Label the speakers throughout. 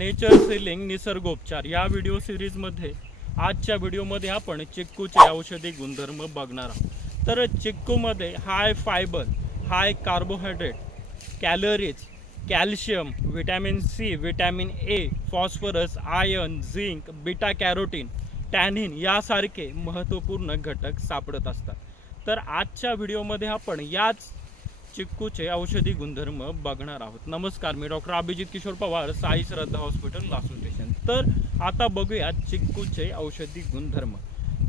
Speaker 1: Nature ceiling निसर्गोपचार. या video सिरीजमध्ये आजच्या व्हिडिओमध्ये आपण चिक्कूचे औषधी गुणधर्म बघणार आहोत. तर चिक्कूमध्ये high fibre high carbohydrate calories calcium vitamin C vitamin A phosphorus iron zinc beta carotene tannin यासारखे महत्त्वपूर्ण घटक सापडत असतात. तर आजच्या व्हिडिओमध्ये आपण याच चिक्कूचे औषधी गुणधर्म बघणार आहोत. नमस्कार मी डॉक्टर अभिजित किशोर पवार साई श्रद्धा हॉस्पिटल लासून स्टेशन. तर आता बघूया चिक्कूचे औषधी गुणधर्म.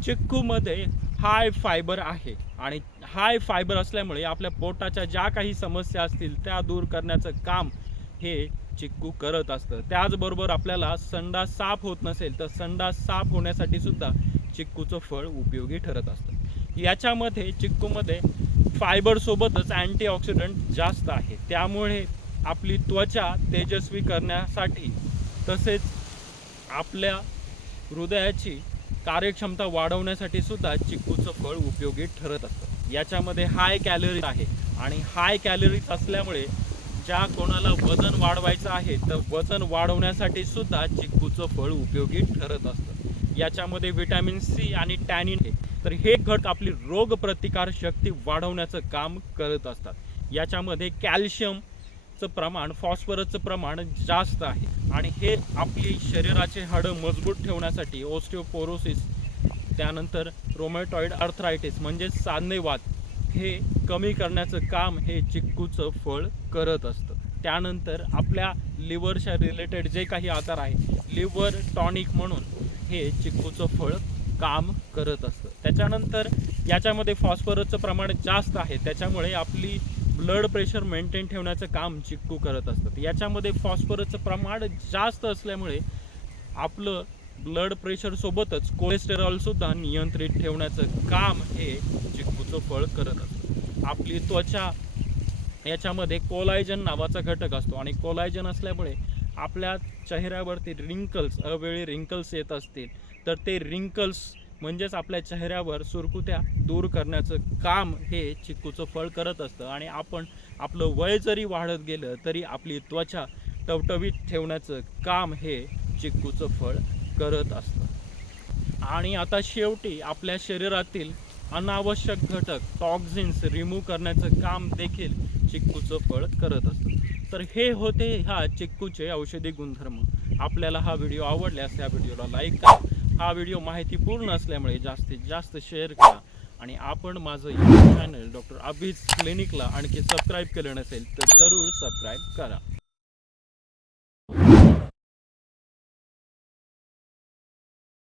Speaker 1: चिक्कूमध्ये हाय फायबर आहे आणि हाय फायबर असल्यामुळे आपल्या पोटाच्या ज्या काही समस्या असतील त्या दूर करण्याचं काम हे चिक्कू करत असतं. त्याचबरोबर आपल्याला संडा साफ होत नसेल तर संडास साफ होण्यासाठी सुद्धा चिक्कूचं फळ उपयोगी ठरत असतं. याच्यामध्ये चिक्कूमध्ये फायबरसोबतच अँटीऑक्सिडंट जास्त आहे. त्यामुळे आपली त्वचा तेजस्वी करण्यासाठी तसेच आपल्या हृदयाची कार्यक्षमता वाढवण्यासाठी सुद्धा चिक्कूचं फळ उपयोगी ठरत असतं. याच्यामध्ये हाय कॅलरीज आहे आणि हाय कॅलरीज असल्यामुळे ज्या कोणाला वजन वाढवायचं आहे तर वजन वाढवण्यासाठी सुद्धा चिक्कूचं फळ उपयोगी ठरत असतं. याच्यामध्ये विटॅमिन सी आणि टॅनिन आहे. तर हे घटक आपली रोगप्रतिकारशक्ती शक्ती वाढवण्याचं काम करत असतात. याच्यामध्ये कॅल्शियमचं प्रमाण फॉस्फरसचं प्रमाण जास्त आहे. आणि हे आपली शरीराचे हाडं मजबूत ठेवण्यासाठी ओस्टिओपोरोसिस त्यानंतर रोमॅटॉइड अर्थरायटिस म्हणजेच सांधेवाद हे कमी करण्याचं काम हे चिक्कूचं फळ करत असतं. त्यानंतर आपल्या लिव्हरच्या रिलेटेड जे काही आजार आहे लिव्हर टॉनिक म्हणून हे चिक्कूचं फळ काम करत असतं. त्याच्यानंतर याच्यामध्ये फॉस्फरसचं प्रमाण जास्त आहे. त्याच्यामुळे आपली ब्लड प्रेशर मेंटेन ठेवण्याचं काम चिक्कू करत असतं. याच्यामध्ये फॉस्फरसचं प्रमाण जास्त असल्यामुळे आपलं ब्लड प्रेशरसोबतच कोलेस्टेरॉलसुद्धा नियंत्रित ठेवण्याचं काम हे चिक्कूचं फळ करत असतं. आपली त्वचा याच्यामध्ये कोलायजन नावाचा घटक असतो आणि कोलायजन असल्यामुळे आपल्या चेहऱ्यावरती रिंकल्स अवेळी रिंकल्स येत असतील. तर ते रिंकल्स म्हणजेच आपल्या चेहऱ्यावर सुरकुत्या दूर करण्याचं काम हे चिक्कूचं फळ करत असतं. आणि आपण आपलं वय जरी वाढत गेलं तरी आपली त्वचा टवटवीत ठेवण्याचं काम हे चिक्कूचं फळ करत असतं. आणि आता शेवटी आपल्या शरीरातील अनावश्यक घटक टॉक्झिन्स रिमूव्ह करण्याचं काम देखील चिक्कूचं फळ करत असतं. तर हे होते ह्या चिक्कूचे औषधी गुणधर्म. आपल्याला हा व्हिडिओ आवडल्यास या व्हिडिओला लाईक करा. हा व्हिडिओ माहितीपूर्ण असल्यामुळे जास्तीत जास्त शेअर करा. आणि आपण माझं यूट्यूब चॅनल डॉक्टर अभिज क्लिनिकला आणखी सबस्क्राईब केलं नसेल तर जरूर सबस्क्राईब करा.